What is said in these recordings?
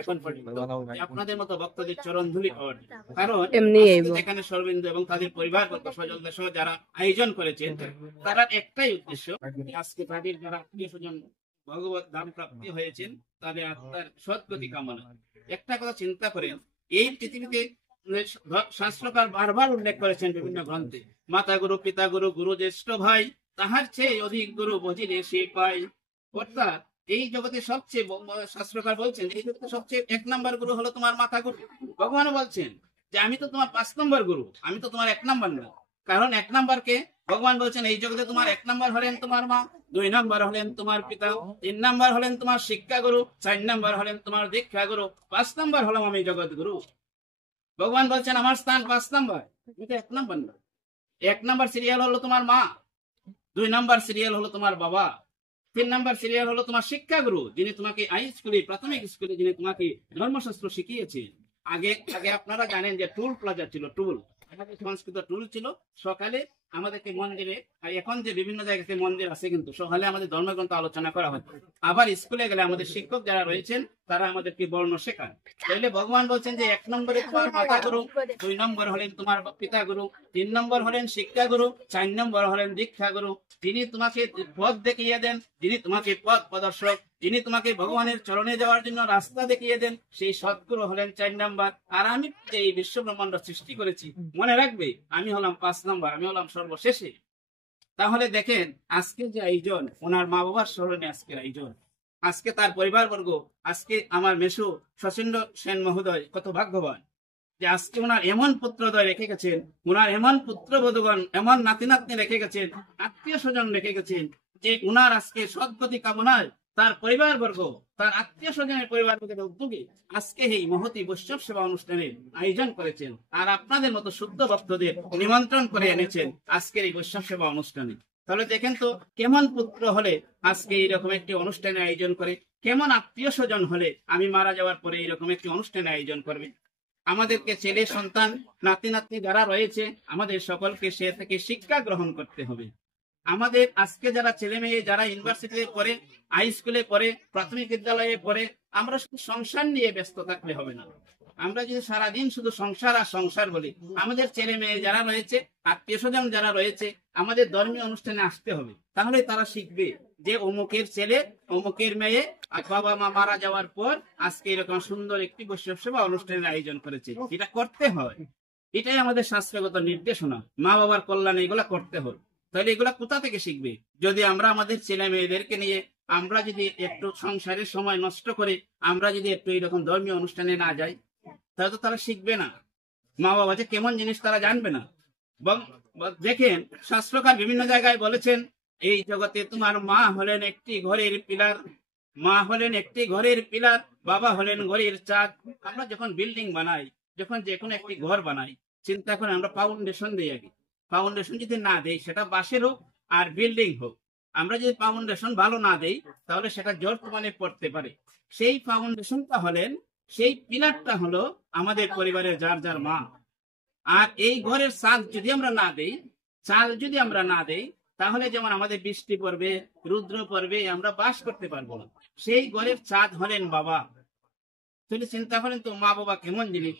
এখন পর্যন্ত আপনাদের মতো ভক্তদের চরণ ধুলি হন। কারণ এখানে সর্বিন্দু এবং তাদের পরিবার স্বজন সহ যারা আয়োজন করেছেন তারা একটাই উদ্দেশ্য, আজকে তাদের যারা আত্মীয় স্বজন ভগবত ধাম প্রাপ্তি হয়েছেন তাদের আত্মার সদ্গতি কামনা। একটা কথা চিন্তা করেন, এই পৃথিবীতে শাস্ত্রকার বারবার উল্লেখ করেছেন বিভিন্ন গ্রন্থে, মাতা গুরু পিতা গুরু গুরু জ্যেষ্ঠ ভাই, তাহার চেয়ে অধিক গুরু বুঝিলে সে পায়। অর্থাৎ এই জগতে সবচেয়ে শাস্ত্রকার বলছেন এই জগতে সবচেয়ে 1 নম্বর গুরু হলো তোমার মাতা গুরু। ভগবান বলছেন যে আমি তো তোমার 5 নম্বর গুরু, আমি তো তোমার 1 নম্বর না। কারণ 1 নম্বরকে ভগবান বলছেন এই জগতে তোমার 1 নম্বর হলেন তোমার মা, 2 নম্বর হলেন তোমার পিতা, 3 নম্বর হলেন তোমার শিক্ষা গুরু, 4 নম্বর হলেন তোমার দীক্ষা গুরু, 5 নম্বর হলাম আমি জগৎ গুরু। ভগবান বলছেন আমার স্থান 5 নম্বর, এটা 1 নম্বর না। 1 নম্বর সিরিয়াল হলো তোমার মা, 2 নম্বর সিরিয়াল হলো তোমার বাবা, 3 নম্বর সিরিয়াল হলো তোমার শিক্ষাগুরু, যিনি তোমাকে হাই স্কুলে প্রাথমিক স্কুলে যিনি তোমাকে ধর্মশাস্ত্র শিখিয়েছেন। আগে আগে আপনারা জানেন যে টুল প্লাজা ছিল, টুল আমাদের সংস্কৃত টুল ছিল। সকালে আমাদেরকে মন্দিরে, এখন যে বিভিন্ন জায়গাতে মন্দির আছে, কিন্তু সকালে আমাদের ধর্মগ্রন্থ আলোচনা করা হয়। আবার স্কুলে গেলে আমাদের শিক্ষক যারা রয়েছেন তারা আমাদেরকে বর্ণ শেখান। তাহলে ভগবান বলছেন যে 1 নম্বরে তোমার মাতা গুরু, 2 নম্বর হলেন তোমার পিতা গুরু, 3 নম্বর হলেন শিক্ষা গুরু, 4 নম্বর হলেন দীক্ষা গুরু, যিনি তোমাকে পথ দেখিয়ে দেন, যিনি তোমাকে পথ প্রদর্শক, যিনি তোমাকে ভগবানের চরণে যাওয়ার জন্য রাস্তা দেখিয়ে দেন, সেই সদ্গুরু হলেন 4 নম্বর। আর আমি এই বিশ্ব ব্রহ্মাণ্ড সৃষ্টি করেছি, মনে রাখবে আমি হলাম 5 নম্বর, আমি হলাম সর্বশেষে। তাহলে দেখেন আজকে যে আয়োজন, ওনার মা বাবার স্মরণে আজকের আয়োজন, আজকে তার পরিবারবর্গ, আজকে আমার মেসো শচীন্দ্র সেন মহোদয় কত ভাগ্যবান যে আজকে ওনার এমন পুত্রদয় রেখে গেছেন, ওনার এমন পুত্রবধূগণ, এমন নাতি নাতনি রেখে গেছেন, আত্মীয় স্বজন রেখে গেছেন, যে ওনার আজকে সদ্গতি কামনায় তার পরিবারবর্গ, তার আত্মীয় স্বজনের পরিবারবর্গের উদ্যোগে আজকে এই মহতি বৈষ্ণব সেবা অনুষ্ঠানের আয়োজন করেছেন। আর আপনাদের মতো শুদ্ধ ভক্তদের নিমন্ত্রণ করে এনেছেন আজকের এই বৈষ্ণব সেবা অনুষ্ঠানে। তাহলে দেখেন তো কেমন পুত্র হলে আজকে এইরকম একটি অনুষ্ঠানের আয়োজন করে, কেমন আত্মীয় স্বজন হলে আমি মারা যাওয়ার পরে এইরকম একটি অনুষ্ঠানের আয়োজন করবে। আমাদেরকে ছেলে সন্তান নাতি নাতনি যারা রয়েছে, আমাদের সকলকে সে থেকে শিক্ষা গ্রহণ করতে হবে। আমাদের আজকে যারা ছেলে মেয়ে যারা ইউনিভার্সিটিতে পড়ে, হাই স্কুলে পড়ে, প্রাথমিক বিদ্যালয়ে পড়ে, আমরা শুধু সংসার নিয়ে ব্যস্ত থাকলে হবে না। আমরা যদি সারাদিন শুধু সংসার আর সংসার বলি, আমাদের ছেলে মেয়ে যারা রয়েছে, আত্মীয় স্বজন যারা রয়েছে, আমাদের ধর্মীয় অনুষ্ঠানে আসতে হবে। তাহলে তারা শিখবে যে অমুকের ছেলে অমুকের মেয়ে বাবা মা মারা যাওয়ার পর আজকে এরকম সুন্দর একটি বৈষ্ণব সেবা অনুষ্ঠানের আয়োজন করেছে। এটা করতে হয়, এটাই আমাদের শাস্ত্রগত নির্দেশনা। মা বাবার কল্যাণে এগুলা করতে হয়। তাহলে এগুলা কোথা থেকে শিখবে? যদি আমরা আমাদের ছেলে মেয়েদেরকে নিয়ে আমরা যদি একটু সংসারের সময় নষ্ট করে আমরা যদি একটু এরকম ধর্মীয় অনুষ্ঠানে না যাই, তাহলে তো তারা শিখবে না। মা বাবা যে কেমন জিনিস তারা জানবে না। দেখেন শাস্ত্রকার বিভিন্ন জায়গায় বলেছেন, এই জগতে তোমার মা হলেন একটি ঘরের পিলার, মা হলেন একটি ঘরের পিলার, বাবা হলেন ঘরের চাঁদ। আমরা যখন বিল্ডিং বানাই, যখন যে কোনো একটি ঘর বানাই, চিন্তা করে আমরা ফাউন্ডেশন দিই আগে। ফাউন্ডেশন যদি না দেই, সেটা বাঁশের হোক আর বিল্ডিং হোক, আমরা যদি ফাউন্ডেশন ভালো না দেই তাহলে সেটা জোর মানে পড়তে পারে। সেই ফাউন্ডেশনটা হলেন, সেই পিলারটা হলো আমাদের পরিবারের যার যার মা। আর এই ঘরের ছাদ যদি আমরা না দেই, চাল যদি আমরা না দেই, তাহলে যেমন আমাদের বৃষ্টি পড়বে, রুদ্র পড়বে, আমরা বাস করতে পারবো না। সেই ঘরের ছাদ হলেন বাবা। তাহলে চিন্তা করেন তো মা বাবা কেমন জিনিস।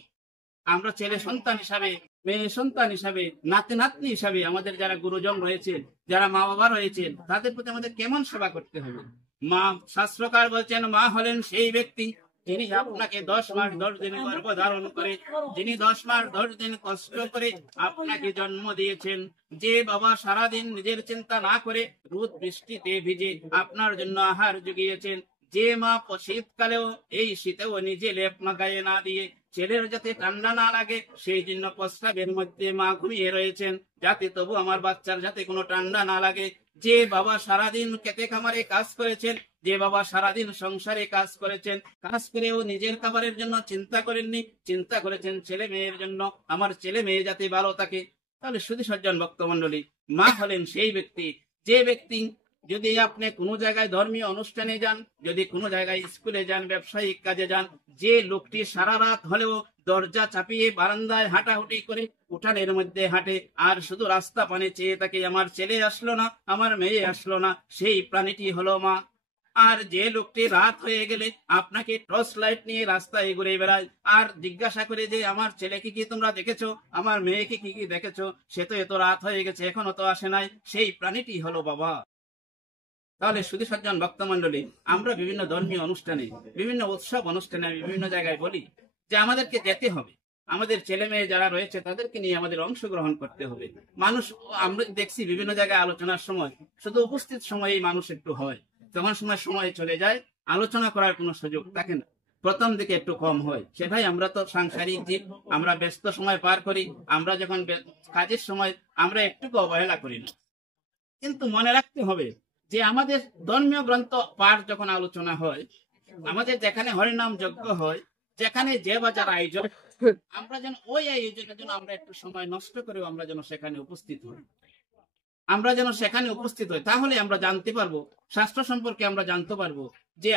আমরা ছেলে সন্তান হিসাবে, মেয়ে সন্তান হিসাবে, নাতি নাতনি হিসাবে আমাদের যারা গুরুজন রয়েছেন, যারা মা বাবা রয়েছেন, তাদের প্রতি আমাদের কেমন সেবা করতে হবে। মা, শাস্ত্রকার বলছেন মা হলেন সেই ব্যক্তি যিনি আপনাকে 10 মাস 10 দিন গর্ভ ধারণ করে, যিনি 10 মাস 10 দিন কষ্ট করে আপনাকে জন্ম দিয়েছেন। যে বাবা সারাদিন নিজের চিন্তা না করে রোদ বৃষ্টিতে ভিজে আপনার জন্য আহার জুগিয়েছেন, যে মা শীতকালেও এই শীতেও নিজে লেপ না গায়ে না দিয়ে ছেলের যাতে ঠান্ডা না লাগে সেই জন্য প্রস্রাবের মধ্যে মা ঘুমিয়ে রয়েছেন, যাতে তবু আমার বাচ্চার যাতে কোনো ঠান্ডা না লাগে। যে বাবা সারাদিন খেতে খামারে কাজ করেছেন, যে বাবা সারাদিন সংসারে কাজ করেছেন, কাজ করেও নিজের খাবারের জন্য চিন্তা করেননি, চিন্তা করেছেন ছেলে মেয়ের জন্য, আমার ছেলে মেয়ে যাতে ভালো থাকে। তাহলে শুধু সজ্জন ভক্তমন্ডলী, মা হলেন সেই ব্যক্তি, যে ব্যক্তি যদি আপনি কোনো জায়গায় ধর্মীয় অনুষ্ঠানে যান, যদি কোনো জায়গায় স্কুলে যান, ব্যবসায়িক কাজে যান, যে লোকটি সারা রাত হলেও দরজা চাপিয়ে বারান্দায় হাঁটাহুটি করে উঠানের মধ্যে হাঁটে আর শুধু রাস্তা পানে চেয়ে থাকে আমার ছেলে আসলো না, আমার মেয়ে আসলো না, সেই প্রাণীটি হলো মা। আর যে লোকটি রাত হয়ে গেলে আপনাকে টর্চ লাইট নিয়ে রাস্তায় ঘুরে বেড়ায় আর জিজ্ঞাসা করে যে আমার ছেলেকে কি তোমরা দেখেছো, আমার মেয়েকে কি কি দেখেছো, সে তো এত রাত হয়ে গেছে এখনো তো আসে নাই, সেই প্রাণীটি হলো বাবা। তাহলে শুধু সজ্জন ভক্তমন্ডলী, আমরা বিভিন্ন ধর্মীয় অনুষ্ঠানে, বিভিন্ন উৎসব অনুষ্ঠানে, বিভিন্ন জায়গায় বলি যে আমাদেরকে যেতে হবে, আমাদের ছেলে মেয়ে যারা রয়েছে তাদেরকে নিয়ে আমাদের অংশগ্রহণ করতে হবে। মানুষ, আমরা দেখছি বিভিন্ন জায়গায় আলোচনার সময় শুধু উপস্থিত সময়েই মানুষ একটু হয়, তখন সময় চলে যায়, আলোচনা করার কোনো সুযোগ থাকে না, প্রথম দিকে একটু কম হয়। সে ভাই আমরা তো সাংসারিক জীব, আমরা ব্যস্ত সময় পার করি, আমরা যখন কাজের সময় আমরা একটুকু অবহেলা করি না। কিন্তু মনে রাখতে হবে যে আমাদের ধর্মীয় গ্রন্থ পাঠ যখন আলোচনা হয়, আমাদের যেখানে হরিনাম যজ্ঞ হয়, যেখানে যে বাজার আয়োজন, আমরা যেন ওই আয়োজনের জন্য আমরা একটু সময় নষ্ট করেও আমরা যেন সেখানে উপস্থিত হই, তাহলে আমরা জানতে পারবো শাস্ত্র সম্পর্কে, আমরা জানতে পারবো যে